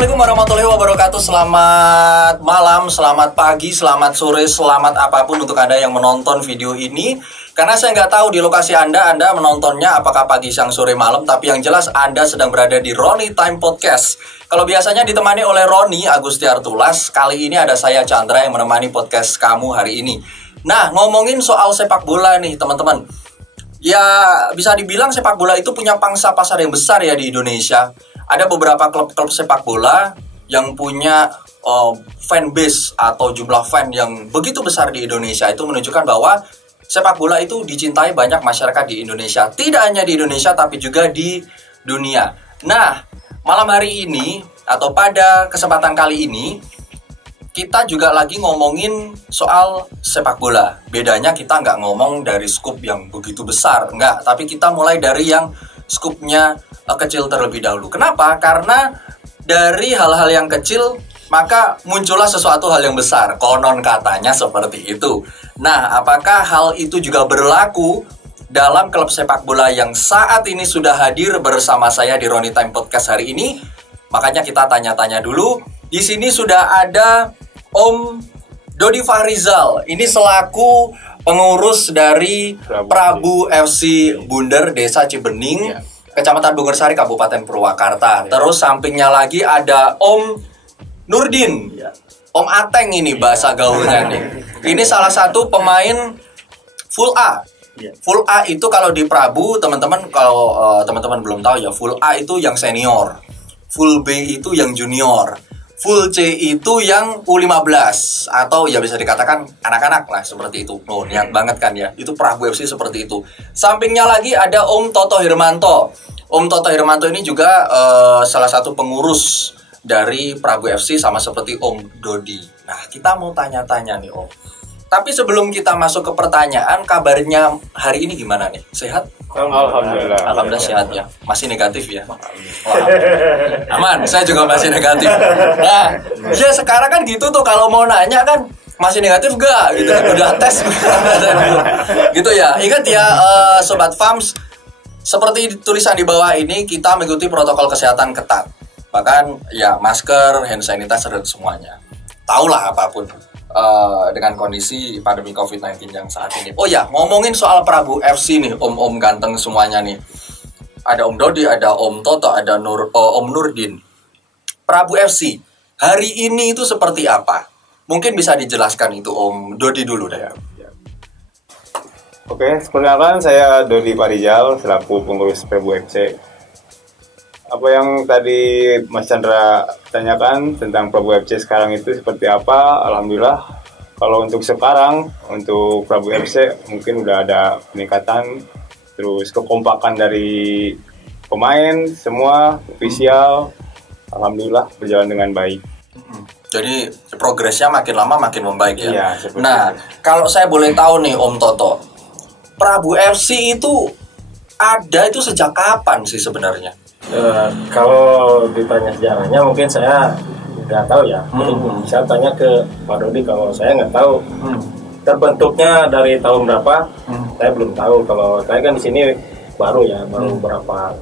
Assalamualaikum warahmatullahi wabarakatuh. Selamat malam, selamat pagi, selamat sore, selamat apapun untuk Anda yang menonton video ini. Karena saya nggak tahu di lokasi Anda menontonnya apakah pagi, siang, sore, malam. Tapi yang jelas Anda sedang berada di Roni Time Podcast. Kalau biasanya ditemani oleh Roni Agustiartulas, kali ini ada saya Chandra yang menemani podcast kamu hari ini. Nah, ngomongin soal sepak bola nih teman-teman. Ya, bisa dibilang sepak bola itu punya pangsa pasar yang besar ya di Indonesia. Ada beberapa klub-klub sepak bola yang punya fanbase atau jumlah fan yang begitu besar di Indonesia. Itu menunjukkan bahwa sepak bola itu dicintai banyak masyarakat di Indonesia. Tidak hanya di Indonesia tapi juga di dunia. Nah, malam hari ini atau pada kesempatan kali ini kita juga lagi ngomongin soal sepak bola. Bedanya kita nggak ngomong dari skup yang begitu besar, nggak. Tapi kita mulai dari yang skupnya kecil terlebih dahulu. Kenapa? Karena dari hal-hal yang kecil maka muncullah sesuatu hal yang besar. Konon katanya seperti itu. Nah, apakah hal itu juga berlaku dalam klub sepak bola yang saat ini sudah hadir bersama saya di Roni Time Podcast hari ini? Makanya kita tanya-tanya dulu. Di sini sudah ada Om Dodi Fahrizal. Ini selaku pengurus dari Prabu FC Bunder, Desa Cibening, Kecamatan Bungersari, Kabupaten Purwakarta. Terus sampingnya lagi ada Om Nurdin, Om Ateng ini bahasa gaulnya nih. Ini salah satu pemain full A. Full A itu kalau di Prabu, teman-teman, kalau teman-teman belum tahu ya, full A itu yang senior, full B itu yang junior, full C itu yang U15 atau ya bisa dikatakan anak-anak lah seperti itu. Oh, niat banget kan ya. Itu Prabu FC seperti itu. Sampingnya lagi ada Om Toto Hirmanto. Om Toto Hirmanto ini juga salah satu pengurus dari Prabu FC sama seperti Om Dodi. Nah, kita mau tanya-tanya nih Om. Tapi sebelum kita masuk ke pertanyaan, kabarnya hari ini gimana nih? Sehat? Alhamdulillah. Alhamdulillah sehat ya. Masih negatif ya? Aman, saya juga masih negatif. Nah, ya sekarang kan gitu tuh kalau mau nanya kan masih negatif gak? Gitu kan udah tes gitu ya. Ingat ya Sobat Fams, seperti tulisan di bawah ini kita mengikuti protokol kesehatan ketat. Bahkan ya masker, hand sanitizer dan semuanya. Taulah apapun. Dengan kondisi pandemi COVID-19 yang saat ini. Oh ya, ngomongin soal Prabu FC nih, om-om ganteng semuanya nih. Ada Om Dodi, ada Om Toto, ada Om Nurdin. Prabu FC, hari ini itu seperti apa? Mungkin bisa dijelaskan itu Om Dodi dulu deh. Oke, perkenalkan saya Dodi Fahrizal selaku pengurus Prabu FC. Apa yang tadi Mas Chandra tanyakan tentang Prabu FC sekarang itu seperti apa? Alhamdulillah, kalau untuk sekarang, untuk Prabu FC mungkin udah ada peningkatan, terus kekompakan dari pemain, semua official, Alhamdulillah berjalan dengan baik. Jadi progresnya makin lama makin membaik ya? Iya, nah, itu. Kalau saya boleh tahu nih Om Toto, Prabu FC itu ada itu sejak kapan sih sebenarnya? Kalau ditanya sejarahnya mungkin saya nggak tahu ya. Saya tanya ke Pak Dodi, kalau saya nggak tahu terbentuknya dari tahun berapa. Saya belum tahu. Kalau saya kan di sini baru ya, baru berapa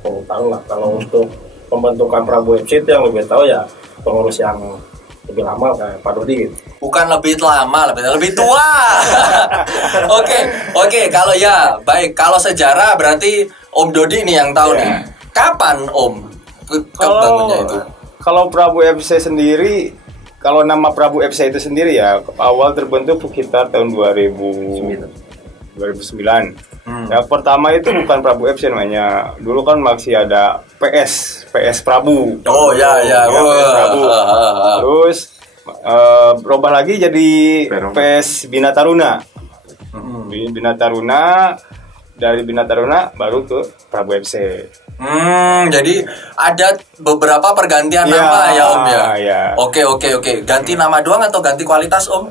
puluh tahun lah. Kalau untuk pembentukan Prabu FC itu yang lebih tahu ya pengurus yang lebih lama kayak Pak Dodi gitu. Bukan lebih lama, lebih tua. Oke. Kalau ya baik, kalau sejarah berarti Om Dodi nih yang tahu nih. Kapan Om kebangunnya itu? Kalau Prabu FC sendiri, kalau nama Prabu FC itu sendiri ya awal terbentuk sekitar tahun 2009. Ya, pertama itu bukan Prabu FC namanya. Dulu kan masih ada PS Prabu. Oh ya. Prabu. Terus berubah lagi jadi PS Bina Taruna. Bina Taruna, dari Bina Taruna baru ke Prabu FC. Jadi ada beberapa pergantian nama ya Om ya. Ya. Oke. Ganti nama doang atau ganti kualitas Om?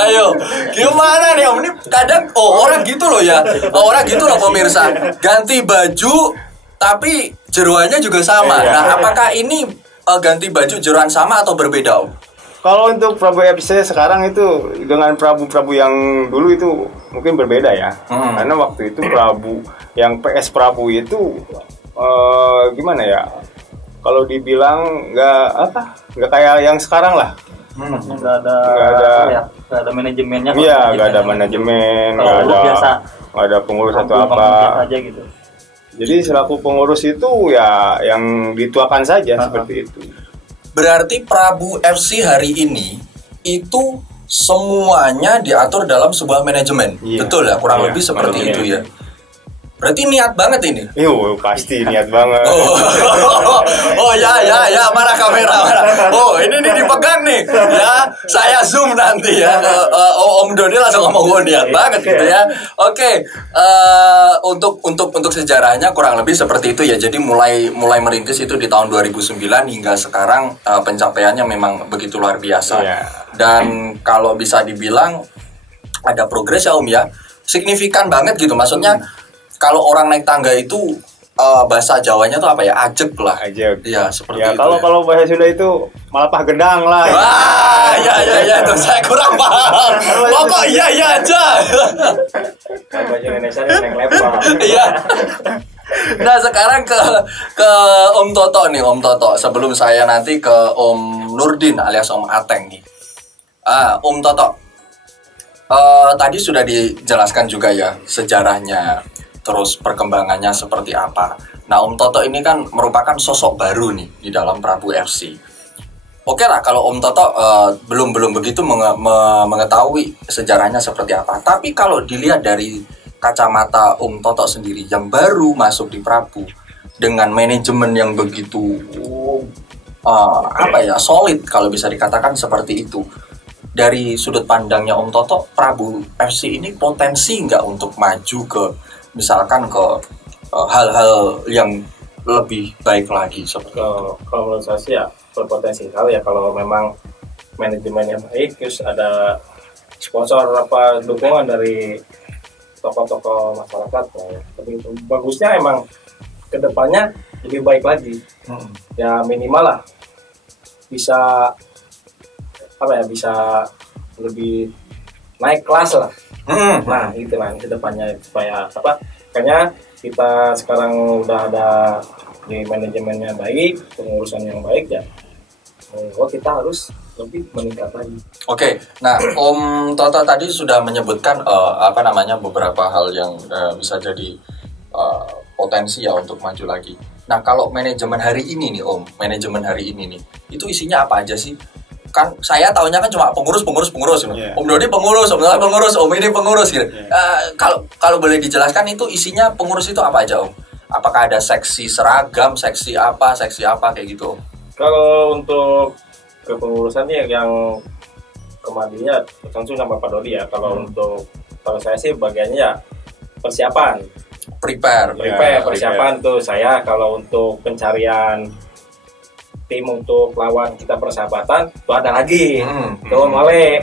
Ayo, gimana nih Om? Ini kadang orang gitu loh ya. Orang gitu loh pemirsa. Ganti baju tapi jeroannya juga sama. Nah, apakah ini ganti baju jeroan sama atau berbeda Om? Kalau untuk Prabu FC sekarang itu dengan Prabu-Prabu yang dulu itu mungkin berbeda ya. Karena waktu itu Prabu yang PS Prabu itu gimana ya? Kalau dibilang nggak kayak yang sekarang lah. Nggak ada manajemennya. Iya, nggak ada manajemen, nggak ada pengurus atau apa. Aja gitu. Jadi selaku pengurus itu ya yang dituakan saja seperti itu. Berarti Prabu FC hari ini itu semuanya diatur dalam sebuah manajemen. Iya. Betul ya, kurang lebih seperti itu ya. Berarti niat banget ini. Pasti niat banget. Oh ya, mana kamera? Oh, ini dipegang nih. Ya, saya zoom nanti ya. Om Dodi langsung ngomong niat banget gitu ya. Oke, untuk sejarahnya kurang lebih seperti itu ya. Jadi mulai merintis itu di tahun 2009 hingga sekarang pencapaiannya memang begitu luar biasa. Iya. Dan kalau bisa dibilang ada progres ya Om ya. Signifikan banget gitu. Maksudnya kalau orang naik tangga itu bahasa Jawanya tuh apa ya? Ajeg lah. Ajeg. Iya, seperti ya, itu. Kalau bahasa Sunda itu malapah gedang lah. Wah, ya itu saya kurang paham. Pokok iya aja. Kalau bahasa Indonesia naik level. Iya. Nah, sekarang ke Om Toto nih, Om Toto. Sebelum saya nanti ke Om Nurdin alias Om Ateng nih. Om Toto. Tadi sudah dijelaskan juga ya sejarahnya. Terus perkembangannya seperti apa. Nah, Om Toto ini kan merupakan sosok baru nih di dalam Prabu FC. Oke lah, kalau Om Toto belum begitu mengetahui sejarahnya seperti apa. Tapi kalau dilihat dari kacamata Om Toto sendiri yang baru masuk di Prabu dengan manajemen yang begitu solid kalau bisa dikatakan seperti itu. Dari sudut pandangnya Om Toto, Prabu FC ini potensi nggak untuk maju ke misalkan ke hal-hal yang lebih baik lagi seperti itu. Kalau menurut saya sih ya berpotensi ya kalau memang manajemennya baik, terus ada sponsor apa dukungan dari tokoh-tokoh masyarakat ya. Lebih bagusnya emang kedepannya lebih baik lagi. Ya minimal lah bisa bisa lebih naik kelas lah. Nah itulah kedepannya supaya makanya kita sekarang udah ada di manajemennya baik, pengurusan yang baik ya. Kita harus lebih meningkat lagi. Oke, nah Om Toto tadi sudah menyebutkan beberapa hal yang bisa jadi potensi ya untuk maju lagi. Nah kalau manajemen hari ini nih Om, itu isinya apa aja sih? Kan saya tahunya kan cuma pengurus Yeah. Om Dodi pengurus, Om ini pengurus gitu. Kalau boleh dijelaskan itu isinya pengurus itu apa aja Om? Apakah ada seksi seragam, seksi apa kayak gitu Om? Kalau untuk kepengurusannya yang kemarinnya langsung sama Pak Dodi ya. Kalau saya sih bagiannya ya persiapan. Prepare Persiapan tuh saya. Kalau untuk pencarian tim untuk lawan kita persahabatan itu ada lagi tuh Male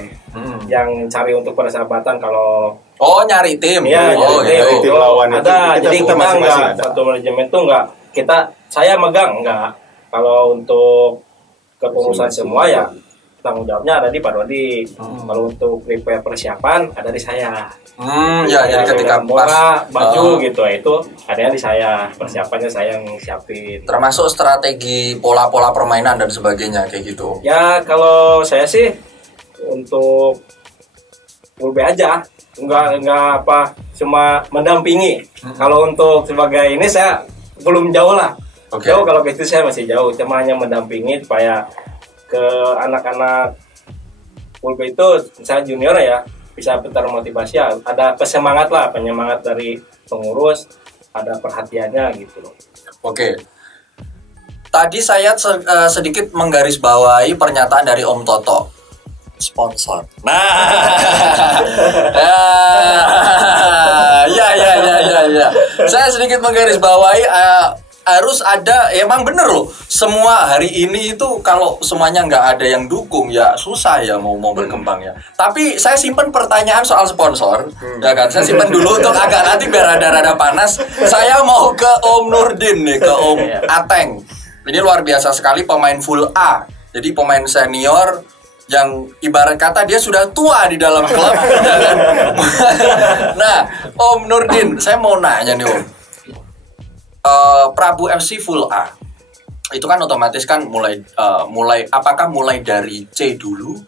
yang cari untuk persahabatan. Kalau nyari tim tim lawan ada itu, jadi kita masing-masing nggak satu manajemen tuh nggak saya megang nggak. Kalau untuk kepengurusan semua ya tanggung jawabnya ada di Pak Dodi. Kalau untuk prepare persiapan ada di saya. Jadi ketika baju gitu itu adanya di saya, persiapannya saya yang siapin. Termasuk strategi pola-pola permainan dan sebagainya kayak gitu. Ya kalau saya sih untuk full B aja, nggak cuma mendampingi. Kalau untuk sebagai ini saya belum jauh lah. Jauh kalau gitu saya masih jauh, cuma hanya mendampingi supaya ke anak-anak full B itu saya junior ya bisa termotivasi, ada penyemangat dari pengurus, ada perhatiannya gitu loh. Oke. Tadi saya sedikit menggarisbawahi pernyataan dari Om Toto. Sponsor. Ya. Saya sedikit menggarisbawahi harus ada, emang bener loh. Semua hari ini itu kalau semuanya nggak ada yang dukung ya susah ya mau berkembang ya. Tapi saya simpan pertanyaan soal sponsor, ya kan. Saya simpan dulu untuk agak nanti biar rada panas. Saya mau ke Om Nurdin nih, ke Om Ateng. Ini luar biasa sekali, pemain full A. Jadi pemain senior yang ibarat kata dia sudah tua di dalam klub. Ya kan? Nah, Om Nurdin, saya mau nanya nih Om. Prabu FC full A itu kan otomatis kan mulai apakah mulai dari C dulu,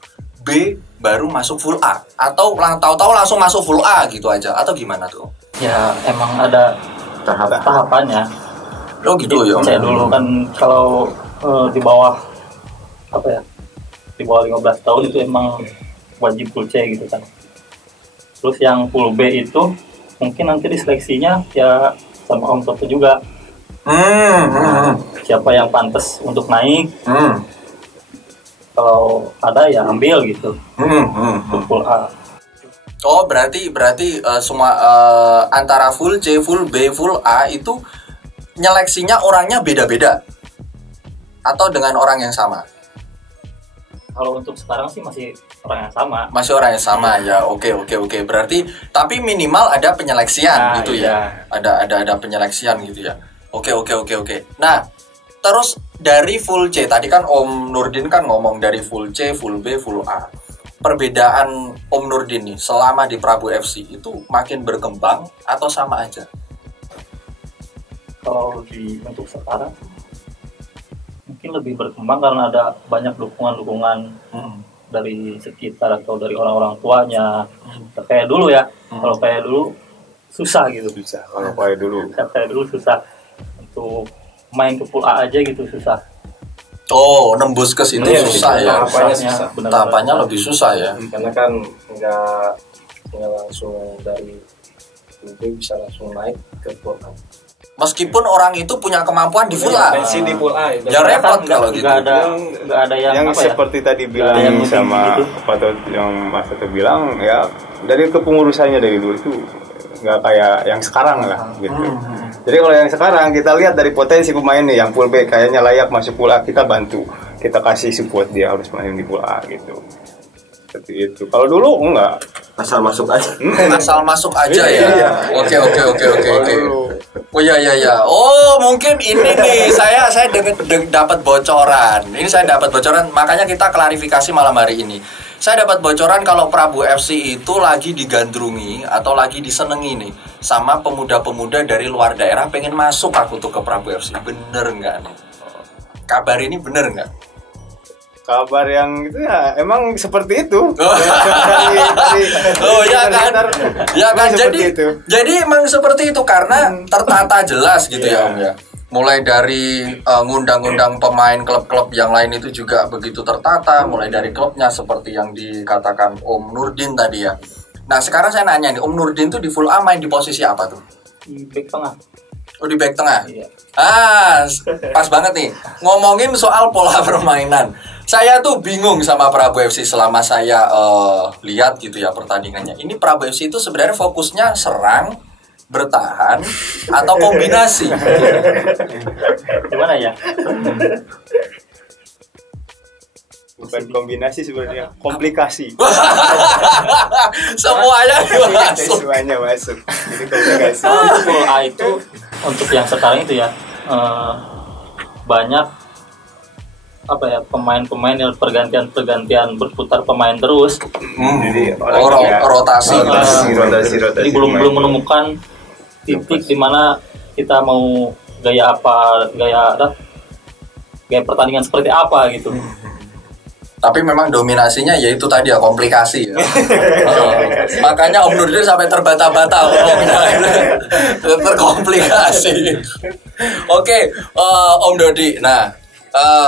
B baru masuk full A, atau tahu-tahu langsung masuk full A gitu aja, atau gimana tuh? Ya emang ada tahapannya. Oh gitu ya. C dulu kan kalau di bawah apa ya, di bawah 15 tahun itu emang wajib full C gitu kan. Terus yang full B itu mungkin nanti diseleksinya ya sama Om Toto juga. Siapa yang pantas untuk naik? Kalau ada ya ambil gitu. Full A. Oh berarti semua antara full C, full B, full A itu nyeleksinya orangnya beda-beda atau dengan orang yang sama? Kalau untuk sekarang sih masih orang yang sama. Masih orang yang sama ya. Oke. Berarti tapi minimal ada penyeleksian gitu ya. Ada penyeleksian gitu ya. Oke. Nah, terus dari full C tadi kan Om Nurdin kan ngomong dari full C, full B, full A. Perbedaan Om Nurdin nih selama di Prabu FC itu makin berkembang atau sama aja? Kalau untuk sekarang mungkin lebih berkembang karena ada banyak dukungan dari sekitar atau dari orang-orang tuanya. Kayak dulu ya. Kalau kayak dulu susah gitu. Kalau kayak dulu susah untuk main ke full A aja gitu, susah. Oh, nembus ke situ susah ya. Tahapannya lebih susah ya. Karena kan nggak langsung dari UB bisa langsung naik ke full A. Meskipun orang itu punya kemampuan di full A. Pensi di full A itu. Ya repot kalau gitu. Nggak ada yang apa seperti ya? Tadi bilang sama gitu. Atau yang Mas Toto bilang ya dari kepengurusannya dari dulu itu nggak kayak yang sekarang lah gitu. Jadi kalau yang sekarang kita lihat dari potensi pemain nih yang full B kayaknya layak masuk full A, kita bantu, kita kasih support dia harus main di full A gitu. Seperti itu. Kalau dulu enggak, Asal masuk aja. Asal masuk aja ya. Oke. Oh ya. Oh mungkin ini nih saya dapat bocoran. Ini saya dapat bocoran, makanya kita klarifikasi malam hari ini. Saya dapat bocoran kalau Prabu FC itu lagi digandrungi atau lagi disenengi nih sama pemuda-pemuda dari luar daerah pengen masuk aku tuh ke Prabu FC. Bener nggak nih? Kabar ini bener nggak? kabar yang itu ya emang seperti itu. Ya kan jadi emang seperti itu karena tertata jelas gitu ya Om ya. Mulai dari ngundang-ngundang pemain klub-klub yang lain itu juga begitu tertata, mulai dari klubnya seperti yang dikatakan Om Nurdin tadi ya. Nah sekarang saya nanya nih, Om Nurdin tuh di Full A main di posisi apa tuh? Di back tengah. Oh di back tengah? Iya. Pas banget nih. Ngomongin soal pola permainan, saya tuh bingung sama Prabu FC selama saya lihat gitu ya pertandingannya. Ini Prabu FC itu sebenarnya fokusnya serang, bertahan, atau kombinasi? Gimana ya? Bukan kombinasi sebenarnya, komplikasi. Semuanya masuk. Semuanya masuk. Jadi komplikasi. Full A itu untuk yang sekarang itu ya banyak apa ya pemain-pemain yang pergantian berputar pemain terus. Jadi rotasi. Jadi belum menemukan titik di mana kita mau gaya pertandingan seperti apa gitu. Tapi memang dominasinya yaitu tadi ya komplikasi ya. Makanya Om Nurdin sampai terbata-bata terkomplikasi. Oke, Om Dodi. Nah,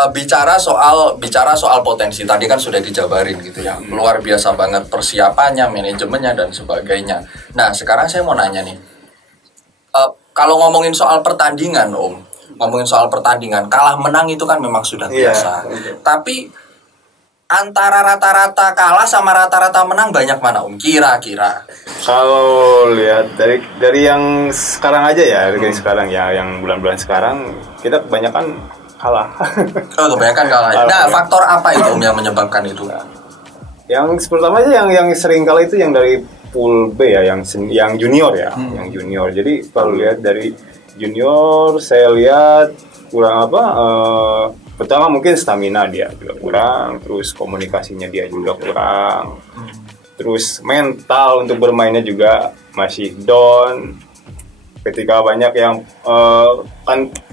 bicara soal potensi tadi kan sudah dijabarin gitu ya. Luar biasa banget persiapannya, manajemennya dan sebagainya. Nah, sekarang saya mau nanya nih. Kalau ngomongin soal pertandingan, Om, kalah menang itu kan memang sudah biasa. Tapi antara rata-rata kalah sama rata-rata menang banyak mana Om? Kira-kira. Kalau lihat dari yang sekarang aja ya, dari sekarang ya, yang bulan-bulan sekarang kita kebanyakan kalah. Kebanyakan kalah. Nah, faktor apa itu Om yang menyebabkan itu? Yang pertama aja yang sering kalah itu yang dari pool B ya, yang junior ya, yang junior. Jadi kalau lihat dari junior, saya lihat kurang pertama mungkin stamina dia juga kurang, terus komunikasinya dia juga kurang, terus mental untuk bermainnya juga masih down. ketika banyak yang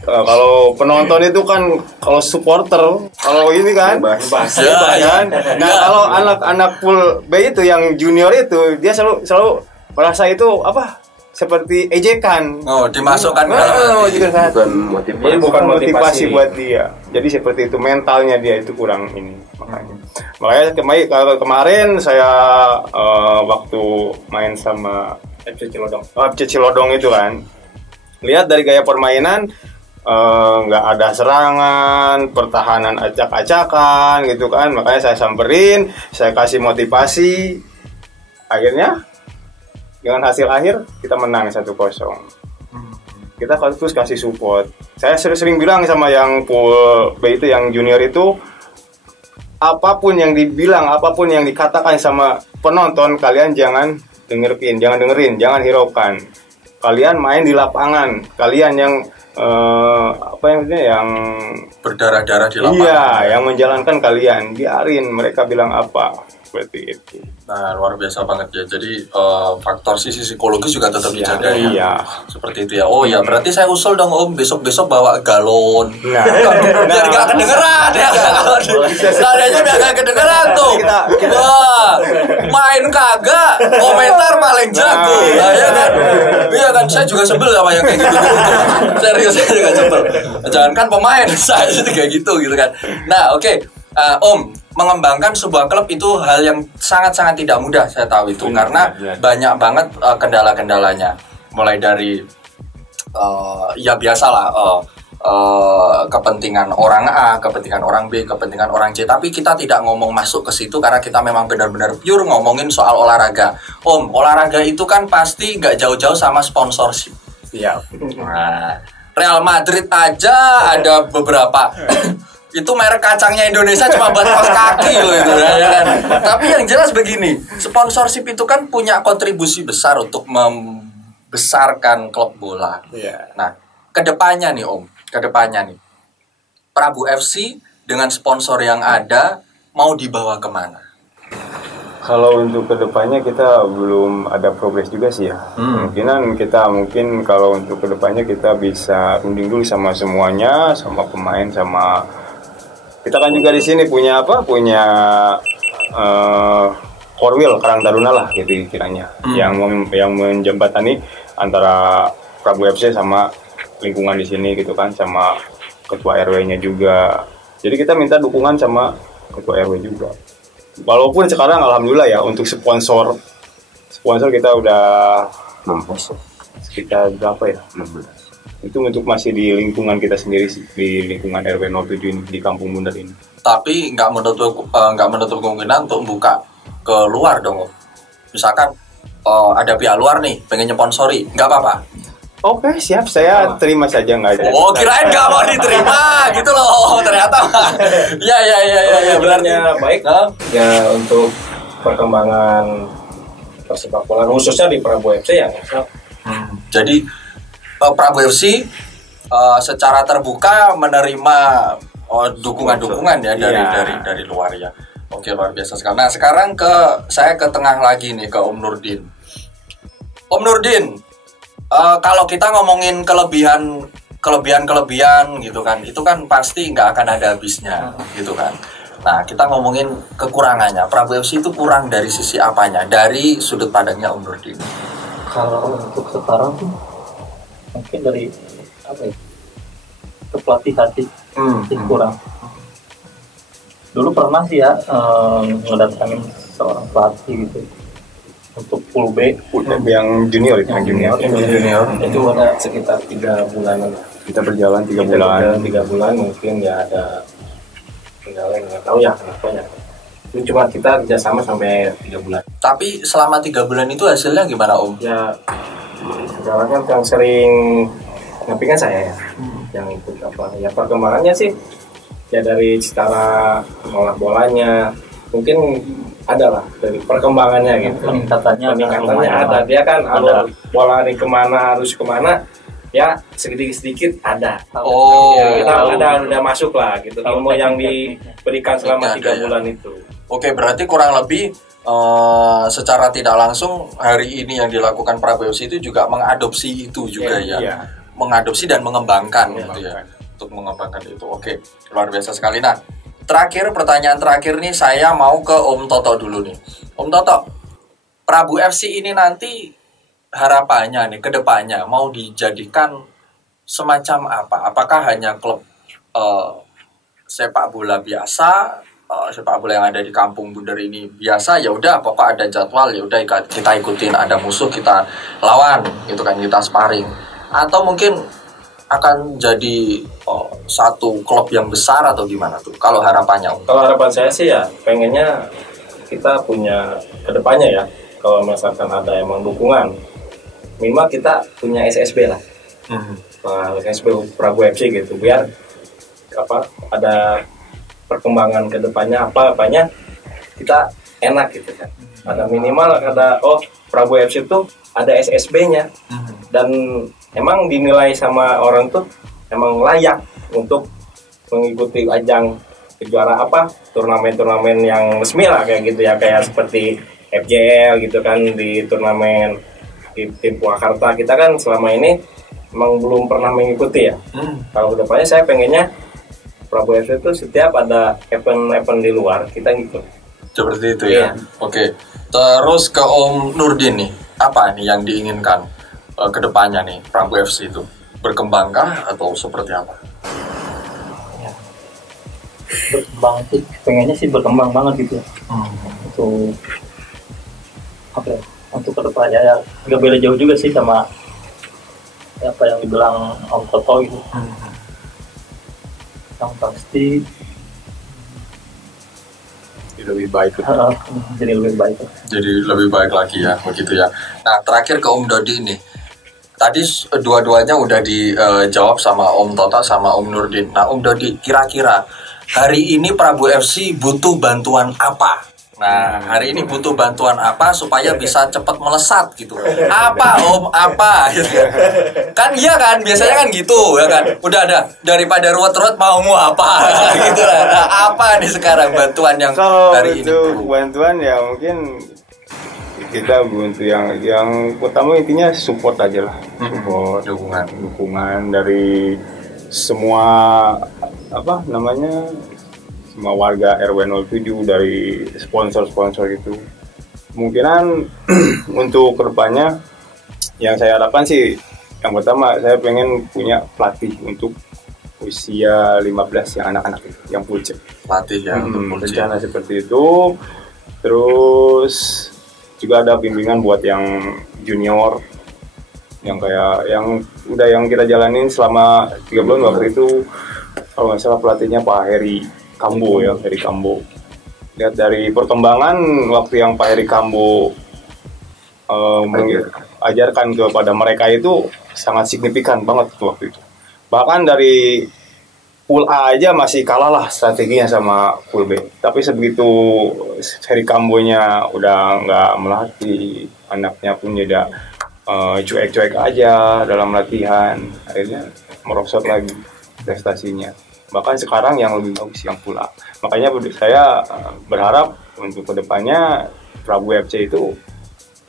kalau penonton itu kan, kalau supporter, kalau ini kan bebas kan. Nah kalau anak-anak full B itu yang junior itu, dia selalu merasa itu apa, seperti ejekan. Oh, dimasukkan ke dalam hati. Bukan motivasi buat dia. Jadi seperti itu, mentalnya dia itu kurang ini. Makanya kemarin saya waktu main sama FC Cilodong itu kan, lihat dari gaya permainan nggak ada serangan, pertahanan acak-acakan gitu kan. Makanya saya samperin, saya kasih motivasi. Akhirnya dengan hasil akhir kita menang 1-0. Kita terus kasih support. Saya sering bilang sama yang pool B itu, yang junior itu, apapun yang dibilang, apapun yang dikatakan sama penonton, kalian jangan dengerin, jangan hiraukan. Kalian main di lapangan, kalian yang yang berdarah-darah di lapangan. Iya, yang menjalankan kalian, biarin mereka bilang apa, seperti itu. Nah, luar biasa banget ya. Jadi faktor sisi psikologis juga tetap dijaga ya. Iya. Seperti itu ya. Oh ya, berarti saya usul dong Om, besok-besok bawa galon. Nah, biar gak kedengeran ya. Seadanya biar gak kedengeran tuh. Wah, main kagak, komentar paling jago. Nah, ya kan? Iya kan, saya juga sebel sama yang kayak gitu. Serius, saya juga sebel. Jangankan pemain, saya juga kayak gitu kan. Nah, oke. Om, mengembangkan sebuah klub itu hal yang sangat-sangat tidak mudah, saya tahu itu, karena banyak banget kendala-kendalanya, mulai dari ya biasalah kepentingan orang A, kepentingan orang B, kepentingan orang C, tapi kita tidak ngomong masuk ke situ karena kita memang benar-benar pure ngomongin soal olahraga. Om, olahraga itu kan pasti nggak jauh-jauh sama sponsorship. Iya. Nah, Real Madrid aja ada beberapa itu merek kacangnya Indonesia cuma buat kaos kaki loh itu ya kan. Tapi yang jelas begini, sponsorship itu kan punya kontribusi besar untuk membesarkan klub bola. Iya. Nah, kedepannya nih Om, Prabu FC dengan sponsor yang ada mau dibawa kemana? Kalau untuk kedepannya kita belum ada progres juga sih ya. Mungkin kalau untuk kedepannya kita bisa runding dulu sama semuanya, sama pemain, sama kita kan juga di sini punya Korwil Karang Taruna lah gitu kiranya, yang menjembatani antara Prabu FC sama lingkungan di sini gitu kan, sama ketua RW-nya juga. Jadi kita minta dukungan sama ketua RW juga. Walaupun sekarang alhamdulillah ya, untuk sponsor kita udah sekitar berapa ya? 16. Itu untuk masih di lingkungan kita sendiri sih, di lingkungan RW 07 ini, di Kampung Bundar ini. Tapi nggak menutup kemungkinan untuk buka ke luar dong. Misalkan ada pihak luar nih pengen nyponsori, nggak apa-apa. Oke, siap, saya terima saja, nggak ada. Oh, kirain nggak mau diterima gitu loh, ternyata. Ya, benernya baik. Ya untuk perkembangan persepak bola khususnya di Prabu FC ya. Jadi Prabu FC secara terbuka menerima dukungan ya dari luar ya. Oke, luar biasa sekali. Nah, sekarang saya ke tengah lagi nih, ke Om Nurdin. Om Nurdin, kalau kita ngomongin kelebihan gitu kan, itu kan pasti nggak akan ada habisnya gitu kan. Nah, kita ngomongin kekurangannya. Prabu FC itu kurang dari sisi apanya? Dari sudut pandangnya Om Nurdin. Kalau untuk sekarang tuh mungkin dari kepelatihan sih kurang. Dulu pernah sih ya ngedatangin seorang pelatih gitu untuk full B yang junior itu, junior itu ada sekitar 3 bulanan. Kita berjalan 3 bulan. 3 bulan mungkin ya ada kendala yang nggak tahu ya kenapa ya. Itu cuma kita kerjasama sampai 3 bulan. Tapi selama 3 bulan itu hasilnya gimana Om? Ya sekarang kan yang sering ngampingan saya ya, yang ikut ya perkembangannya sih ya dari cara ngolah bolanya mungkin ada lah dari perkembangannya gitu. Peningkatannya ada. Dia kan alur bola ini harus kemana ya sedikit ada. Oh, ya, kita udah masuk lah gitu ilmu yang diberikan selama 3 bulan itu. Oke, berarti kurang lebih secara tidak langsung hari ini yang dilakukan Prabu FC itu juga mengadopsi itu juga ya. Mengadopsi dan mengembangkan gitu ya. Untuk mengembangkan itu. Oke, luar biasa sekali. Nah, pertanyaan terakhir nih saya mau ke Om Toto dulu nih. Om Toto, Prabu FC ini nanti harapannya nih ke depannya mau dijadikan semacam apa? Apakah hanya klub sepak bola biasa? Sepak bola yang ada di Kampung Bunder ini biasa, ya udah pokok ada jadwal, ya udah kita ikutin, ada musuh kita lawan gitu kan, kita sparring, atau mungkin akan jadi satu klub yang besar atau gimana tuh kalau harapannya? Kalau harapan saya sih ya pengennya kita punya kedepannya ya, kalau misalkan ada emang dukungan minimal kita punya SSB lah, SSB Prabu FC gitu, biar ada perkembangan kedepannya apanya kita enak gitu kan. Ada minimal Prabu FC tuh ada SSB-nya dan emang dinilai sama orang tuh emang layak untuk mengikuti ajang kejuaraan turnamen-turnamen yang resmi lah kayak gitu ya, kayak seperti FJL gitu kan, di turnamen tim Purwakarta kita kan selama ini emang belum pernah mengikuti ya. Kalau kedepannya saya pengennya Prabu FC itu setiap ada event-event di luar kita ngikut. Seperti itu ya. Oke. Terus ke Om Nurdin nih, apa nih yang diinginkan ke depannya nih Prabu FC itu? Berkembangkah atau seperti apa? Ya. Berkembang sih, pengennya sih berkembang banget gitu. Untuk apa ya? Untuk ke depannya ya nggak beda jauh juga sih sama apa yang dibilang Om Toto gitu. Yang pasti lebih baik jadi lebih baik. Jadi lebih baik lagi ya, begitu ya. Nah, terakhir ke Om Dodi nih. Tadi dua-duanya udah dijawab sama Om Toto sama Om Nurdin. Nah, Om Dodi, kira-kira hari ini Prabu FC butuh bantuan apa? Nah, hari ini butuh bantuan apa supaya bisa cepat melesat gitu? Apa Om? Apa? Gitu. Kan iya kan, biasanya kan gitu ya kan. Udah ada daripada ruwet-ruwet mau apa gitu lah. Nah, apa nih sekarang bantuan yang hari ini? Kalau bantuan ya mungkin kita butuh yang pertama intinya support aja lah. Support, dukungan dari semua semua warga RW 07, dari sponsor-sponsor itu. Kemungkinan untuk kedepannya yang saya harapkan sih, yang pertama saya pengen punya pelatih untuk usia 15 yang anak-anak itu, yang pulcek. Pelatih ya, rencana seperti itu. Terus juga ada bimbingan buat yang junior, yang kita jalanin selama 3 bulan waktu itu. Kalau nggak salah pelatihnya Pak Heri Kambo. Lihat dari perkembangan waktu yang Pak Heri Kambo mengajarkan kepada mereka itu sangat signifikan banget waktu itu. Bahkan dari pool A aja masih kalah lah strateginya sama pool B. Tapi sebegitu Heri Kambonya udah nggak melatih, anaknya pun jadi cuek-cuek aja dalam latihan, akhirnya merosot lagi prestasinya. Bahkan sekarang yang lebih bagus yang pula. Makanya saya berharap untuk kedepannya Prabu FC itu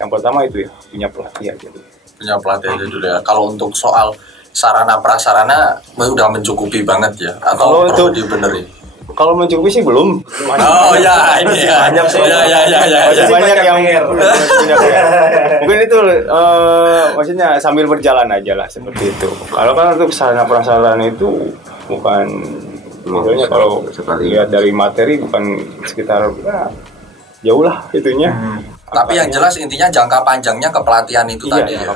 yang pertama itu ya punya pelatih aja dulu. Punya pelatih aja dulu ya. Kalau untuk soal sarana prasarana udah mencukupi banget ya atau perlu dibenerin? Kalau mencukupi sih belum. Oh ya, ini ya. Banyak sih. Masih banyak yang punya. Mungkin itu maksudnya sambil berjalan aja lah seperti itu. Kalau kan untuk sarana prasarana itu bukan, misalnya kalau lihat dari materi bukan sekitar jauh lah itunya. Tapi yang jelas intinya jangka panjangnya ke pelatihan itu tadi ya.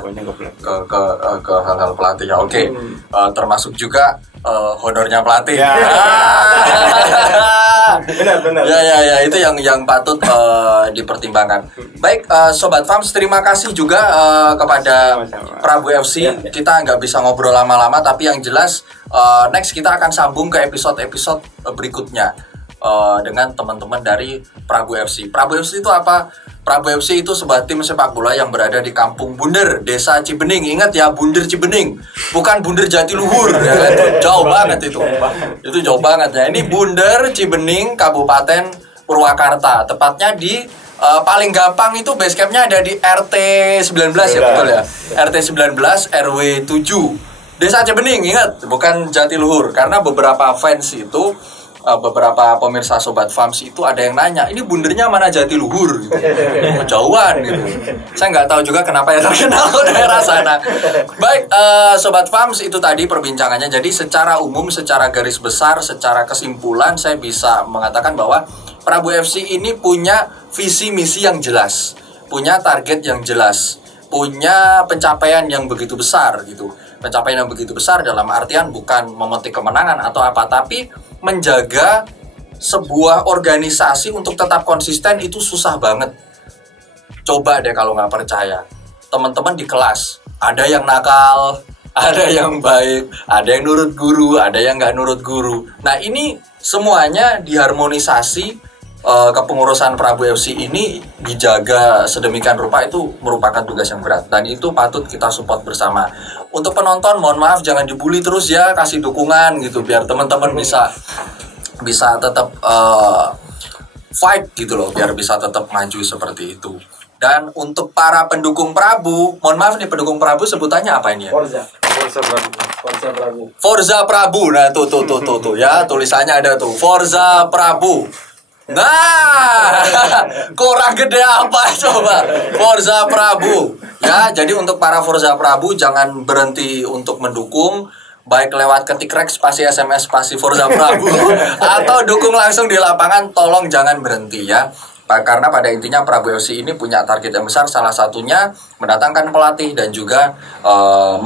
Ke hal-hal pelatih ya. Oke. Termasuk juga honornya pelatih. Ya. Benar. Ya, itu yang patut dipertimbangkan. Baik, Sobat Fams, terima kasih juga kepada Prabu FC. Kita nggak bisa ngobrol lama-lama, tapi yang jelas next kita akan sambung ke episode berikutnya dengan teman-teman dari Prabu FC. Prabu FC itu apa? Prabu FC itu sebuah tim sepak bola yang berada di Kampung Bunder, Desa Cibening. Ingat ya, Bunder Cibening, bukan Bunder Jatiluhur. Ya, itu jauh banget itu. Itu jauh banget ya. Ini Bunder Cibening, Kabupaten Purwakarta. Tepatnya di paling gampang itu base campnya ada di RT 19 ya, betul ya? RT 19 RW 7 Desa Cibening, ingat, bukan Jatiluhur. Karena beberapa fans itu, beberapa pemirsa Sobat Farms itu ada yang nanya, ini bundernya mana Jatiluhur gitu. Kejauhan gitu. Saya nggak tahu juga kenapa ya terkenal daerah sana. Baik, Sobat Farms, itu tadi perbincangannya. Jadi secara umum, secara garis besar, secara kesimpulan, saya bisa mengatakan bahwa Prabu FC ini punya visi misi yang jelas, punya target yang jelas, punya pencapaian yang begitu besar gitu. Pencapaian yang begitu besar dalam artian bukan memetik kemenangan atau apa, tapi menjaga sebuah organisasi untuk tetap konsisten itu susah banget. Coba deh kalau nggak percaya, teman-teman di kelas, ada yang nakal, ada yang baik, ada yang nurut guru, ada yang nggak nurut guru. Nah ini semuanya diharmonisasi. Kepengurusan Prabu FC ini dijaga sedemikian rupa, itu merupakan tugas yang berat dan itu patut kita support bersama. Untuk penonton, mohon maaf jangan dibully terus ya, kasih dukungan gitu biar teman-teman bisa tetap fight gitu loh, biar bisa tetap maju seperti itu. Dan untuk para pendukung Prabu, mohon maaf nih, pendukung Prabu sebutannya apa ini ya? Forza Prabu. Nah tuh ya, tulisannya ada tuh Forza Prabu. Nah, kurang gede apa coba? Forza Prabu. Ya, jadi untuk para Forza Prabu jangan berhenti untuk mendukung, baik lewat ketik rek spasi SMS spasi Forza Prabu atau dukung langsung di lapangan, tolong jangan berhenti ya. Karena pada intinya Prabu FC ini punya target yang besar, salah satunya mendatangkan pelatih dan juga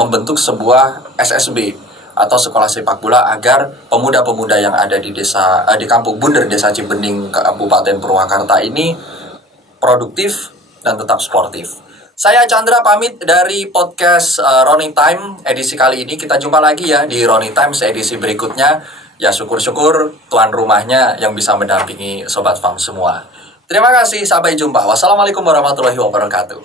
membentuk sebuah SSB atau sekolah sepak bola agar pemuda-pemuda yang ada di kampung Bunder Desa Cibening Kabupaten Purwakarta ini produktif dan tetap sportif. Saya Chandra pamit dari podcast Running Time edisi kali ini. Kita jumpa lagi ya di Running Time edisi berikutnya. Ya syukur-syukur tuan rumahnya yang bisa mendampingi Sobat Farm semua. Terima kasih, sampai jumpa. Wassalamualaikum warahmatullahi wabarakatuh.